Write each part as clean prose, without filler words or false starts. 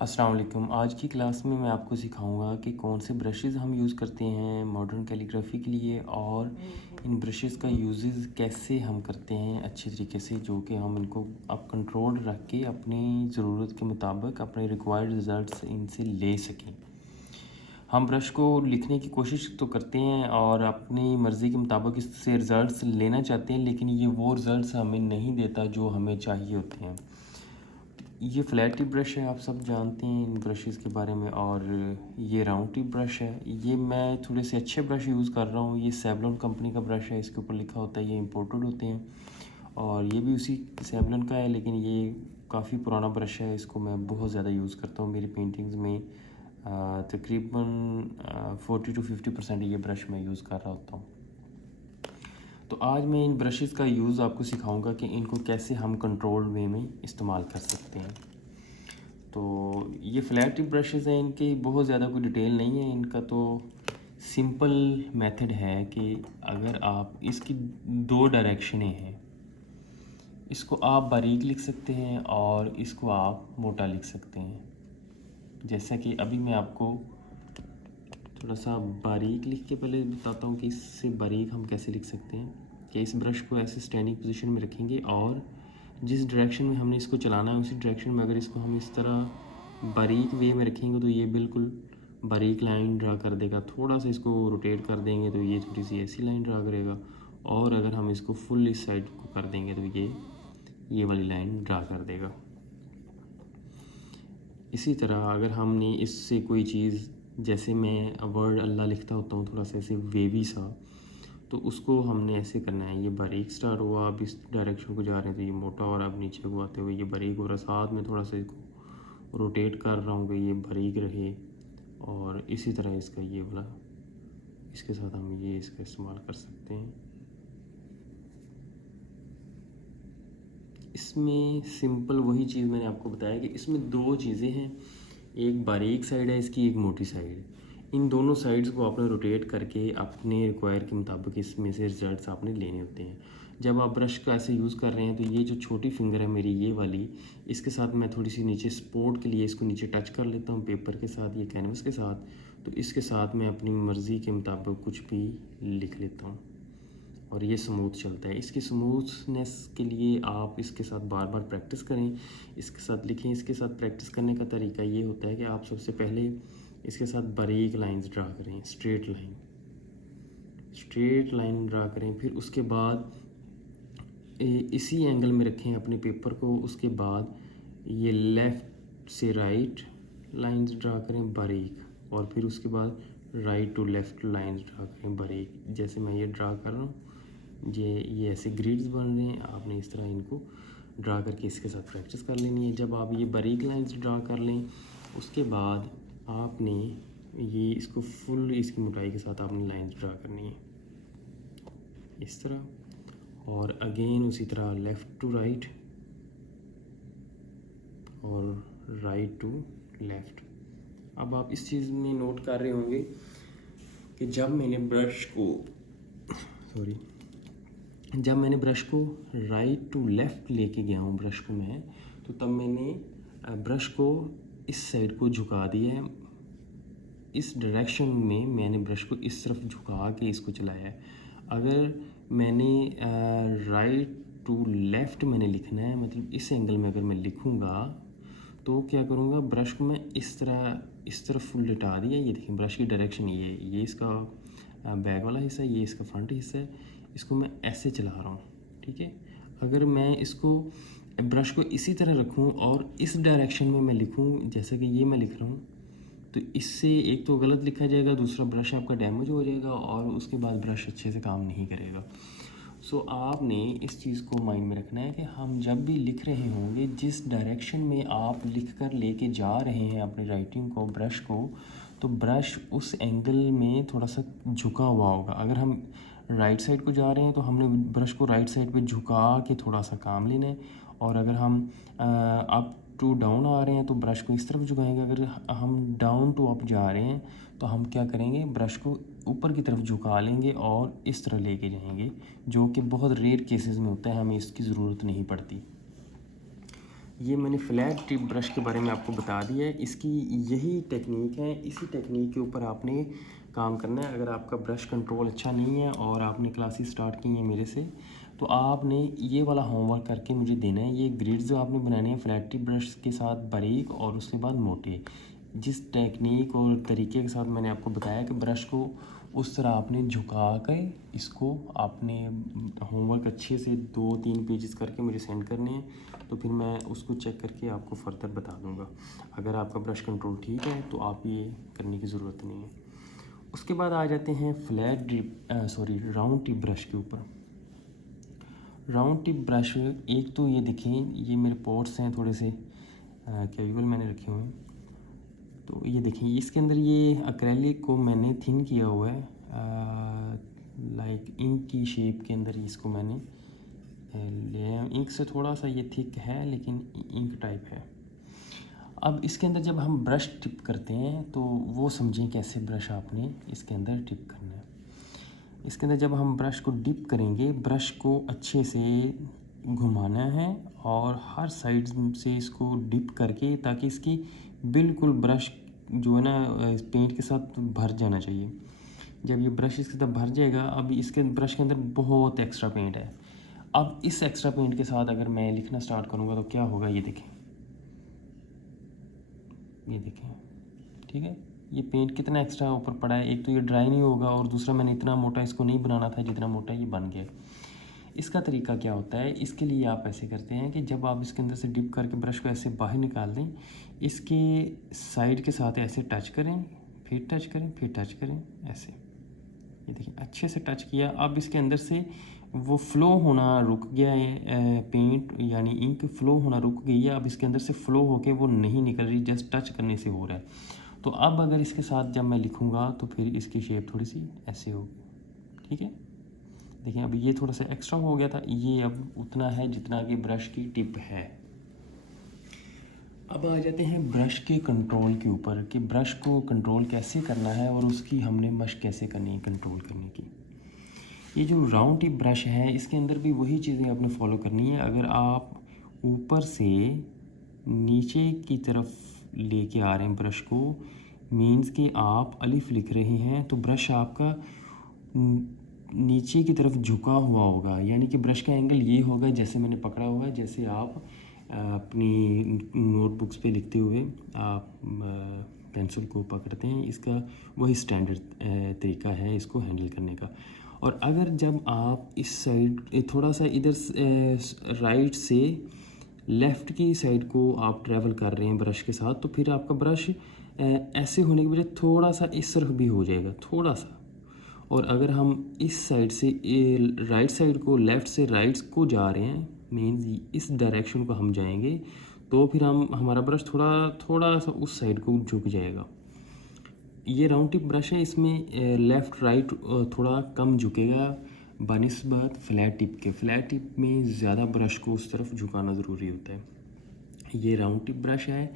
अस्सलाम वालेकुम। आज की क्लास में मैं आपको सिखाऊंगा कि कौन से ब्रशेज़ हम यूज़ करते हैं मॉडर्न कैलीग्राफी के लिए और इन ब्रशेज़ का यूजेस कैसे हम करते हैं अच्छे तरीके से, जो कि हम इनको अब कंट्रोल रख के अपनी ज़रूरत के मुताबिक अपने रिक्वायर्ड रिज़ल्ट्स इनसे ले सकें। हम ब्रश को लिखने की कोशिश तो करते हैं और अपनी मर्ज़ी के मुताबिक इससे रिज़ल्ट्स लेना चाहते हैं, लेकिन ये वो रिज़ल्ट्स हमें नहीं देता जो हमें चाहिए होते हैं। ये फ्लैट टिप ब्रश है, आप सब जानते हैं इन ब्रशेज़ के बारे में। और ये राउंड टिप ब्रश है। ये मैं थोड़े से अच्छे ब्रश यूज़ कर रहा हूँ। ये सेवलॉन कंपनी का ब्रश है, इसके ऊपर लिखा होता है ये इंपोर्टेड होते हैं। और ये भी उसी सेवलॉन का है, लेकिन ये काफ़ी पुराना ब्रश है। इसको मैं बहुत ज़्यादा यूज़ करता हूँ मेरी पेंटिंग्स में। तकरीबन 40 to 50% ये ब्रश मैं यूज़ कर रहा होता हूँ। तो आज मैं इन ब्रशेज़ का यूज़ आपको सिखाऊंगा कि इनको कैसे हम कंट्रोल्ड वे में इस्तेमाल कर सकते हैं। तो ये फ्लैट टिप ब्रशेज़ हैं, इनकी बहुत ज़्यादा कोई डिटेल नहीं है। इनका तो सिंपल मेथड है कि अगर आप इसकी दो डायरेक्शनें हैं, इसको आप बारीक लिख सकते हैं और इसको आप मोटा लिख सकते हैं। जैसा कि अभी मैं आपको थोड़ा सा बारीक लिख के पहले बताता हूँ कि इससे बारीक हम कैसे लिख सकते हैं। कि इस ब्रश को ऐसे स्टैंडिंग पोजीशन में रखेंगे और जिस डायरेक्शन में हमने इसको चलाना है उसी डायरेक्शन में अगर इसको हम इस तरह बारीक वे में रखेंगे तो ये बिल्कुल बारीक लाइन ड्रा कर देगा। थोड़ा सा इसको रोटेट कर देंगे तो ये थोड़ी सी ऐसी लाइन ड्रा करेगा। और अगर हम इसको फुल इस साइड को कर देंगे तो ये वाली लाइन ड्रा कर देगा। इसी तरह अगर हमने इससे कोई चीज़, जैसे मैं वर्ड अल्लाह लिखता होता हूँ थोड़ा सा ऐसे वेवी सा, तो उसको हमने ऐसे करना है। ये बारीक स्टार्ट हुआ, अब इस डायरेक्शन को जा रहे हैं तो ये मोटा, और अब नीचे को आते हुए ये बारीक हो रहा है। साथ में थोड़ा सा इसको रोटेट कर रहा हूँ कि ये बारीक रहे। और इसी तरह इसका ये वाला, इसके साथ हम ये इसका इस्तेमाल कर सकते हैं। इसमें सिंपल वही चीज़ मैंने आपको बताया कि इसमें दो चीज़ें हैं, एक बारीक साइड है इसकी, एक मोटी साइड है। इन दोनों साइड्स को आपने रोटेट करके अपने रिक्वायर के मुताबिक इसमें से रिजल्ट्स आपने लेने होते हैं। जब आप ब्रश का ऐसे यूज़ कर रहे हैं तो ये जो छोटी फिंगर है मेरी ये वाली, इसके साथ मैं थोड़ी सी नीचे सपोर्ट के लिए इसको नीचे टच कर लेता हूँ पेपर के साथ या कैनवस के साथ। तो इसके साथ मैं अपनी मर्ज़ी के मुताबिक कुछ भी लिख लेता हूँ और ये स्मूथ चलता है। इसकी स्मूथनेस के लिए आप इसके साथ बार बार प्रैक्टिस करें, इसके साथ लिखें। इसके साथ प्रैक्टिस करने का तरीका ये होता है कि आप सबसे पहले इसके साथ बारीक लाइंस ड्रा करें, स्ट्रेट लाइन ड्रा करें। फिर उसके बाद इसी एंगल में रखें अपने पेपर को। उसके बाद ये लेफ़्ट से राइट लाइंस ड्रा करें बारीक, और फिर उसके बाद right to left lines draw करें बारीक। जैसे मैं ये ड्रा कर रहा हूँ, ये ऐसे ग्रिड्स बन रहे हैं। आपने इस तरह इनको ड्रा करके इसके साथ प्रैक्टिस कर लेनी है। जब आप ये बारीक लाइंस ड्रा कर लें, उसके बाद आपने ये इसको फुल इसकी मोटाई के साथ आपने लाइंस ड्रा करनी है इस तरह। और अगेन उसी तरह लेफ़्ट टू राइट और राइट टू लेफ़्ट। अब आप इस चीज़ में नोट कर रहे होंगे कि जब मैंने ब्रश को राइट टू लेफ़्ट लेके गया हूँ ब्रश को मैं, तो तब मैंने ब्रश को इस साइड को झुका दिया है। इस डायरेक्शन में मैंने ब्रश को इस तरफ झुका के इसको चलाया है। अगर मैंने राइट टू लेफ़्ट मैंने लिखना है, मतलब इस एंगल में अगर मैं लिखूँगा तो क्या करूँगा, ब्रश को मैं इस तरफ लिटा दिया। ये देखिए ब्रश की डायरेक्शन ये इसका बैक वाला हिस्सा है, ये इसका फ्रंट हिस्सा है। इसको मैं ऐसे चला रहा हूँ, ठीक है। अगर मैं इसको ब्रश को इसी तरह रखूँ और इस डायरेक्शन में मैं लिखूँ, जैसे कि ये मैं लिख रहा हूँ, तो इससे एक तो गलत लिखा जाएगा, दूसरा ब्रश आपका डैमेज हो जाएगा और उसके बाद ब्रश अच्छे से काम नहीं करेगा। सो आपने इस चीज़ को माइंड में रखना है कि हम जब भी लिख रहे होंगे, जिस डायरेक्शन में आप लिख कर लेके जा रहे हैं अपनी राइटिंग को, ब्रश को, तो ब्रश उस एंगल में थोड़ा सा झुका हुआ होगा। अगर हम राइट साइड को जा रहे हैं तो हमने ब्रश को राइट साइड पे झुका के थोड़ा सा काम लेना है। और अगर हम अप टू डाउन आ रहे हैं तो ब्रश को इस तरफ झुकाएंगे। अगर हम डाउन टू अप जा रहे हैं तो हम क्या करेंगे, ब्रश को ऊपर की तरफ झुका लेंगे और इस तरह लेके जाएंगे, जो कि बहुत रेयर केसेस में होता है, हमें इसकी ज़रूरत नहीं पड़ती। ये मैंने फ्लैट टिप ब्रश के बारे में आपको बता दिया है। इसकी यही टेक्निक है, इसी टेक्निक के ऊपर आपने काम करना है। अगर आपका ब्रश कंट्रोल अच्छा नहीं है और आपने क्लासेस स्टार्ट की हैं मेरे से, तो आपने ये वाला होमवर्क करके मुझे देना है। ये ग्रिड्स जो आपने बनाने हैं फ्लैट टिप ब्रश के साथ बारीक और उसके बाद मोटे, जिस टेक्निक और तरीके के साथ मैंने आपको बताया कि ब्रश को उस तरह आपने झुका कर इसको आपने होमवर्क अच्छे से 2-3 पेजेस करके मुझे सेंड करने हैं, तो फिर मैं उसको चेक करके आपको फर्दर बता दूंगा। अगर आपका ब्रश कंट्रोल ठीक है तो आप ये करने की ज़रूरत नहीं है। उसके बाद आ जाते हैं राउंड टिप ब्रश के ऊपर। राउंड टिप ब्रश, एक तो ये देखें, ये मेरे पॉट्स हैं थोड़े से केमिकल मैंने रखे हुए हैं, तो ये देखें इसके अंदर ये एक्रेलिक को मैंने थिन किया हुआ है, लाइक इंक की शेप के अंदर इसको मैंने लिया। इंक से थोड़ा सा ये थिक है लेकिन इंक टाइप है। अब इसके अंदर जब हम ब्रश टिप करते हैं तो वो समझें कैसे ब्रश आपने इसके अंदर टिप करना है। इसके अंदर जब हम ब्रश को डिप करेंगे, ब्रश को अच्छे से घुमाना है और हर साइड से इसको डिप करके, ताकि इसकी बिल्कुल ब्रश जो है ना पेंट के साथ भर जाना चाहिए। जब ये ब्रश इसके साथ भर जाएगा, अब इसके ब्रश के अंदर बहुत एक्स्ट्रा पेंट है। अब इस एक्स्ट्रा पेंट के साथ अगर मैं लिखना स्टार्ट करूँगा तो क्या होगा, ये देखें, ये देखें, ठीक है। ये पेंट कितना एक्स्ट्रा ऊपर पड़ा है, एक तो ये ड्राई नहीं होगा और दूसरा मैंने इतना मोटा इसको नहीं बनाना था जितना मोटा ये बन गया। इसका तरीका क्या होता है, इसके लिए आप ऐसे करते हैं कि जब आप इसके अंदर से डिप करके ब्रश को ऐसे बाहर निकाल दें, इसके साइड के साथ ऐसे टच करें, फिर टच करें, फिर टच करें, ऐसे। ये देखिए अच्छे से टच किया। अब इसके अंदर से वो फ़्लो होना रुक गया है, पेंट यानी इंक फ़्लो होना रुक गई है। अब इसके अंदर से फ़्लो होके वो नहीं निकल रही, जस्ट टच करने से हो रहा है। तो अब अगर इसके साथ जब मैं लिखूँगा तो फिर इसकी शेप थोड़ी सी ऐसे होगी, ठीक है। देखिए अब ये थोड़ा सा एक्स्ट्रा हो गया था, ये अब उतना है जितना कि ब्रश की टिप है। अब आ जाते हैं ब्रश के कंट्रोल के ऊपर कि ब्रश को कंट्रोल कैसे करना है और उसकी हमने मशक कैसे करनी है कंट्रोल करने की। ये जो राउंड टिप ब्रश है, इसके अंदर भी वही चीज़ें आपने फॉलो करनी है। अगर आप ऊपर से नीचे की तरफ लेके आ रहे हैं ब्रश को, मीन्स कि आप अलिफ लिख रहे हैं, तो ब्रश आपका नीचे की तरफ झुका हुआ होगा, यानी कि ब्रश का एंगल ये होगा जैसे मैंने पकड़ा हुआ है, जैसे आप अपनी नोटबुक्स पे लिखते हुए आप पेंसिल को पकड़ते हैं, इसका वही स्टैंडर्ड तरीका है इसको हैंडल करने का। और अगर जब आप इस साइड थोड़ा सा इधर राइट से लेफ़्ट की साइड को आप ट्रैवल कर रहे हैं ब्रश के साथ, तो फिर आपका ब्रश ऐसे होने के बजाय थोड़ा सा इस तरफ भी हो जाएगा, थोड़ा सा। और अगर हम इस साइड से राइट साइड को लेफ़्ट से राइट को जा रहे हैं, मीन्स इस डायरेक्शन को हम जाएंगे, तो फिर हमारा ब्रश थोड़ा सा उस साइड को झुक जाएगा। ये राउंड टिप ब्रश है, इसमें लेफ़्ट राइट थोड़ा कम झुकेगा बनिस्बत फ्लैट टिप के। फ्लैट टिप में ज़्यादा ब्रश को उस तरफ झुकाना ज़रूरी होता है। ये राउंड टिप ब्रश है,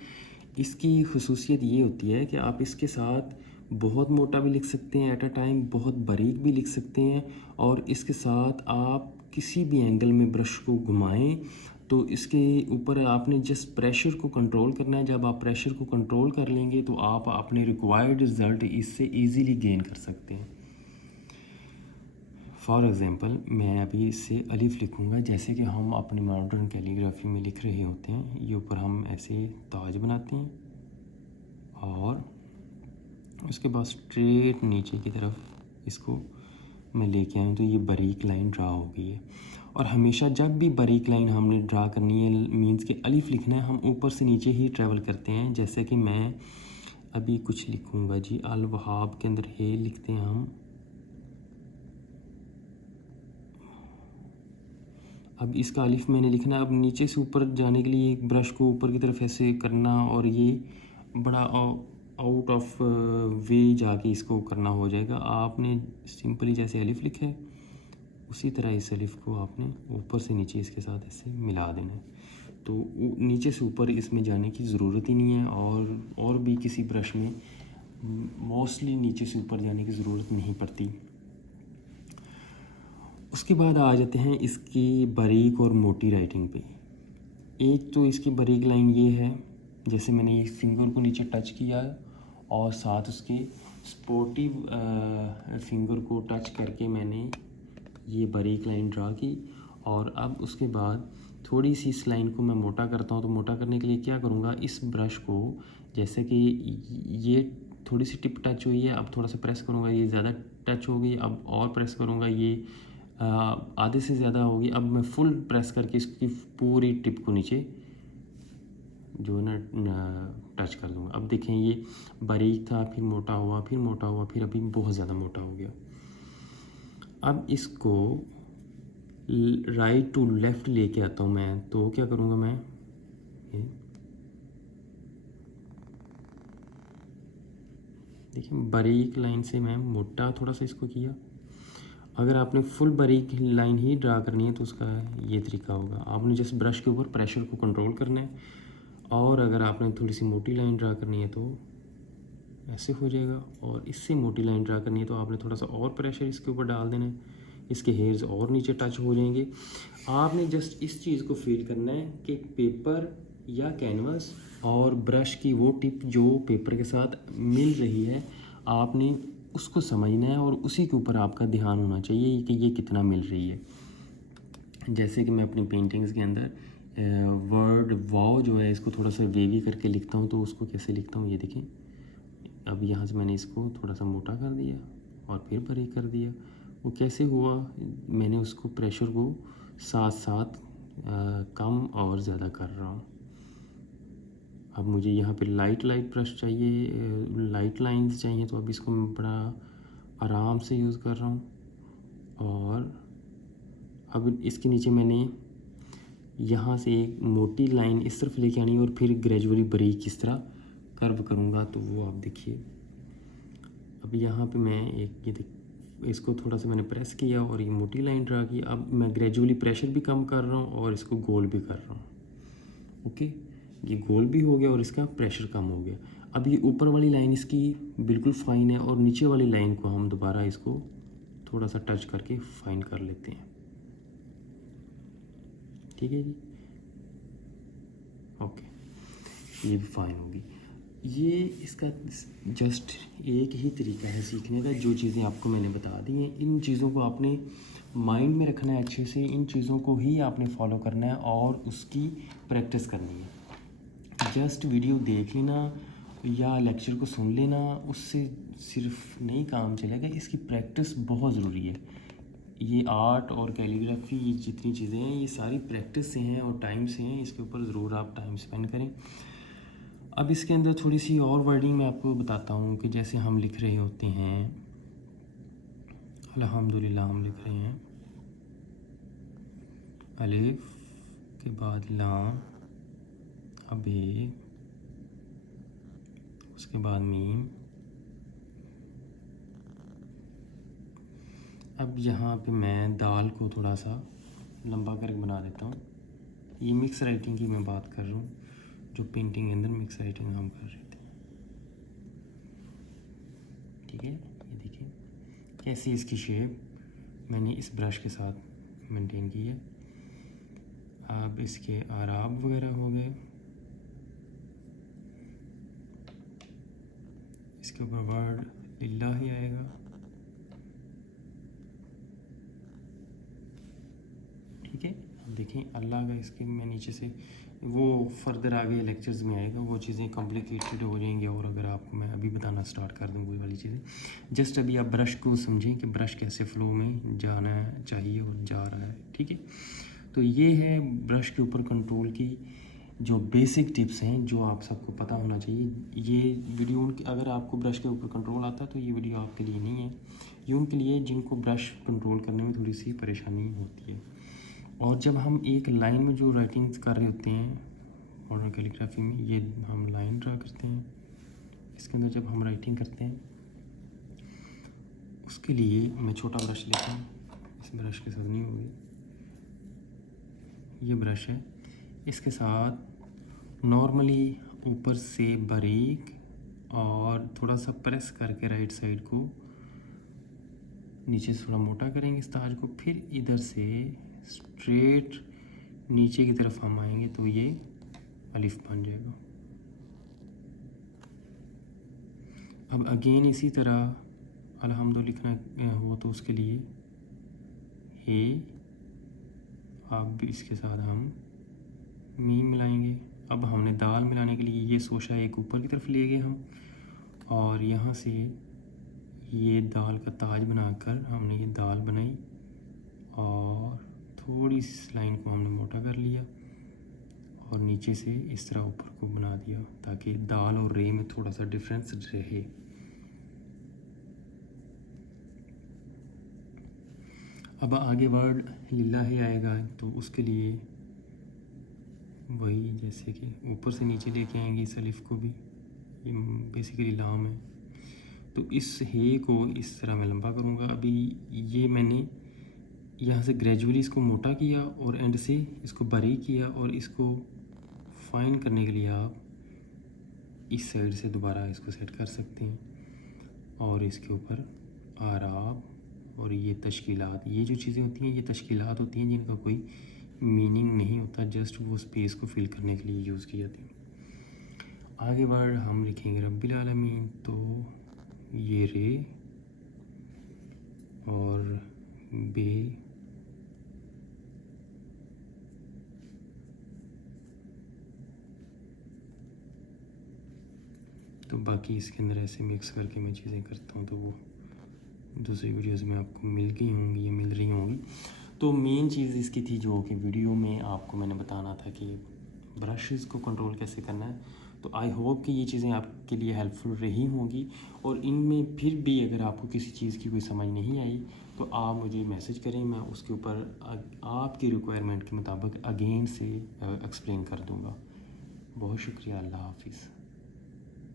इसकी खसूसियत ये होती है कि आप इसके साथ बहुत मोटा भी लिख सकते हैं एट अ टाइम, बहुत बारीक भी लिख सकते हैं, और इसके साथ आप किसी भी एंगल में ब्रश को घुमाएं तो इसके ऊपर आपने जिस प्रेशर को कंट्रोल करना है, जब आप प्रेशर को कंट्रोल कर लेंगे तो आप अपने रिक्वायर्ड रिज़ल्ट इससे इजीली गेन कर सकते हैं। फॉर एग्ज़ाम्पल मैं अभी इससे अलिफ लिखूँगा, जैसे कि हम अपनी मॉडर्न कैलीग्राफी में लिख रहे होते हैं। ये ऊपर हम ऐसे ताज बनाते हैं और उसके बाद स्ट्रेट नीचे की तरफ इसको मैं लेके आया हूँ, तो ये बारीक लाइन ड्रा हो गई है। और हमेशा जब भी बारीक लाइन हमने ड्रा करनी है, मीन्स के अलिफ लिखना है, हम ऊपर से नीचे ही ट्रैवल करते हैं। जैसे कि मैं अभी कुछ लिखूँगा जी, अल वहाब के अंदर हे लिखते हैं हम। अब इसका अलिफ मैंने लिखना है। अब नीचे से ऊपर जाने के लिए एक ब्रश को ऊपर की तरफ ऐसे करना, और ये बड़ा आउट ऑफ वे जाके इसको करना हो जाएगा। आपने सिंपली जैसे अलिफ लिखा है उसी तरह इस अलिफ को आपने ऊपर से नीचे इसके साथ ऐसे मिला देना है, तो नीचे से ऊपर इसमें जाने की ज़रूरत ही नहीं है। और भी किसी ब्रश में मोस्टली नीचे से ऊपर जाने की ज़रूरत नहीं पड़ती। उसके बाद आ जाते हैं इसकी बारीक और मोटी राइटिंग पे। एक तो इसकी बारीक लाइन ये है, जैसे मैंने ये फिंगर को नीचे टच किया और साथ उसके स्पोर्टिव फिंगर को टच करके मैंने ये बारीक लाइन ड्रा की। और अब उसके बाद थोड़ी सी इस लाइन को मैं मोटा करता हूँ। तो मोटा करने के लिए क्या करूँगा, इस ब्रश को जैसे कि ये थोड़ी सी टिप टच हुई है, अब थोड़ा सा प्रेस करूँगा, ये ज़्यादा टच होगी, अब और प्रेस करूँगा, ये आधे से ज़्यादा होगी। अब मैं फुल प्रेस करके इसकी पूरी टिप को नीचे जो है ना टच कर दूँगा। अब देखें ये बारीक था, फिर मोटा हुआ, फिर मोटा हुआ, फिर अभी बहुत ज़्यादा मोटा हो गया। अब इसको राइट टू लेफ़्ट लेके आता हूँ मैं। तो क्या करूँगा मैं, ये देखिए बारीक लाइन से मैं मोटा थोड़ा सा इसको किया। अगर आपने फुल बारीक लाइन ही ड्रा करनी है तो उसका ये तरीका होगा, आपने जस्ट ब्रश के ऊपर प्रेशर को कंट्रोल करना है। और अगर आपने थोड़ी सी मोटी लाइन ड्रा करनी है तो ऐसे हो जाएगा, और इससे मोटी लाइन ड्रा करनी है तो आपने थोड़ा सा और प्रेशर इसके ऊपर डाल देना है, इसके हेयर्स और नीचे टच हो जाएंगे। आपने जस्ट इस चीज़ को फील करना है कि पेपर या कैनवस और ब्रश की वो टिप जो पेपर के साथ मिल रही है, आपने उसको समझना है और उसी के ऊपर आपका ध्यान होना चाहिए कि ये कितना मिल रही है। जैसे कि मैं अपनी पेंटिंग्स के अंदर वर्ड वाव जो है इसको थोड़ा सा वेवी करके लिखता हूँ। तो उसको कैसे लिखता हूँ ये देखें। अब यहाँ से मैंने इसको थोड़ा सा मोटा कर दिया और फिर बारीक कर दिया। वो कैसे हुआ, मैंने उसको प्रेशर को साथ साथ कम और ज़्यादा कर रहा हूँ। अब मुझे यहाँ पे लाइट ब्रश चाहिए, लाइट लाइंस चाहिए, तो अब इसको मैं बड़ा आराम से यूज़ कर रहा हूँ। और अब इसके नीचे मैंने यहाँ से एक मोटी लाइन इस तरफ लेके आनी और फिर ग्रेजुअली बारीक किस तरह कर्व करूँगा, तो वो आप देखिए। अब यहाँ पे मैं एक इसको थोड़ा सा मैंने प्रेस किया और ये मोटी लाइन ड्रा की। अब मैं ग्रेजुअली प्रेशर भी कम कर रहा हूँ और इसको गोल भी कर रहा हूँ। ओके, ये गोल भी हो गया और इसका प्रेशर कम हो गया। अब ये ऊपर वाली लाइन इसकी बिल्कुल फाइन है और नीचे वाली लाइन को हम दोबारा इसको थोड़ा सा टच करके फाइन कर लेते हैं। ठीक है जी, ओके, ये भी फाइन होगी। ये इसका जस्ट एक ही तरीका है सीखने का। जो चीज़ें आपको मैंने बता दी हैं, इन चीज़ों को आपने माइंड में रखना है अच्छे से, इन चीज़ों को ही आपने फॉलो करना है और उसकी प्रैक्टिस करनी है। जस्ट वीडियो देख लेना या लेक्चर को सुन लेना उससे सिर्फ नहीं काम चलेगा, इसकी प्रैक्टिस बहुत ज़रूरी है। ये आर्ट और कैलीग्राफी, ये जितनी चीज़ें हैं ये सारी प्रैक्टिस से हैं और टाइम से हैं। इसके ऊपर ज़रूर आप टाइम स्पेंड करें। अब इसके अंदर थोड़ी सी और वर्डिंग मैं आपको बताता हूँ कि जैसे हम लिख रहे होते हैं, अल्हम्दुलिल्लाह हम लिख रहे हैं अलिफ के बाद लाम, अबे, उसके बाद मीम। अब यहाँ पे मैं दाल को थोड़ा सा लंबा करके बना देता हूँ। ये मिक्स राइटिंग की मैं बात कर रहा हूँ, जो पेंटिंग के अंदर मिक्स राइटिंग हम कर रहे थे। ठीक है, ये देखिए कैसी इसकी शेप मैंने इस ब्रश के साथ मेंटेन की है। अब इसके आराब वगैरह हो गए, इसके ऊपर वर्ड लिल्लाह ही आएगा। ठीक है, अब देखें अल्लाह का इसके मैं नीचे से वो फर्दर आगे लेक्चर्स में आएगा, वो चीज़ें कॉम्प्लिकेटेड हो जाएंगी। और अगर आपको मैं अभी बताना स्टार्ट कर दूँ वो वाली चीज़ें, जस्ट अभी आप ब्रश को समझें कि ब्रश कैसे फ्लो में जाना चाहिए और जा रहा है। ठीक है, तो ये है ब्रश के ऊपर कंट्रोल की जो बेसिक टिप्स हैं जो आप सबको पता होना चाहिए। ये वीडियो अगर आपको ब्रश के ऊपर कंट्रोल आता है तो ये वीडियो आपके लिए नहीं है, ये उनके लिए जिनको ब्रश कंट्रोल करने में थोड़ी सी परेशानी होती है। और जब हम एक लाइन में जो राइटिंग्स कर रहे होते हैं मॉडर्न कैलीग्राफी में, ये हम लाइन ड्रा करते हैं, इसके अंदर जब हम राइटिंग करते हैं उसके लिए मैं छोटा ब्रश लेता हूँ। इस ब्रश के साथ नहीं होगी, ये ब्रश है, इसके साथ नॉर्मली ऊपर से बारीक और थोड़ा सा प्रेस करके राइट साइड को नीचे से थोड़ा मोटा करेंगे इस ताज को, फिर इधर से स्ट्रेट नीचे की तरफ हम आएंगे तो ये अलिफ बन जाएगा। अब अगेन इसी तरह अलहम्दु लिखना हो तो उसके लिए हे, अब इसके साथ हम मीम मिलाएंगे। अब हमने दाल मिलाने के लिए ये सोशा एक ऊपर की तरफ ले गए हम, और यहाँ से ये दाल का ताज बनाकर हमने ये दाल बनाई और थोड़ी सी लाइन को हमने मोटा कर लिया और नीचे से इस तरह ऊपर को बना दिया ताकि दाल और रे में थोड़ा सा डिफरेंस रहे। अब आगे वर्ड लिल्लाहि आएगा तो उसके लिए वही जैसे कि ऊपर से नीचे लेके आएंगे इस अलिफ को भी, ये बेसिकली लाम है। तो इस हे को इस तरह मैं लंबा करूँगा। अभी ये मैंने यहाँ से ग्रेजुअली इसको मोटा किया और एंड से इसको बारीक किया, और इसको फाइन करने के लिए आप इस साइड से दोबारा इसको सेट कर सकते हैं। और इसके ऊपर आराब और ये तश्कीलात, ये जो चीज़ें होती हैं ये तश्कीलात होती हैं जिनका कोई मीनिंग नहीं होता, जस्ट वो स्पेस को फिल करने के लिए यूज़ की जाती है। आगे बढ़ हम लिखेंगे रब्बिल आलमीन, तो ये रे और बे, तो बाकी इसके अंदर ऐसे मिक्स करके मैं चीज़ें करता हूँ तो वो दूसरी वीडियोस में आपको मिल गई होंगी या मिल रही होंगी। तो मेन चीज़ इसकी थी जो कि वीडियो में आपको मैंने बताना था कि ब्रशेस को कंट्रोल कैसे करना है। तो आई होप कि ये चीज़ें आपके लिए हेल्पफुल रही होंगी, और इनमें फिर भी अगर आपको किसी चीज़ की कोई समझ नहीं आई तो आप मुझे मैसेज करें, मैं उसके ऊपर आपकी रिक्वायरमेंट के मुताबिक अगेन से एक्सप्लेन कर दूँगा। बहुत शुक्रिया, अल्लाह हाफिज़।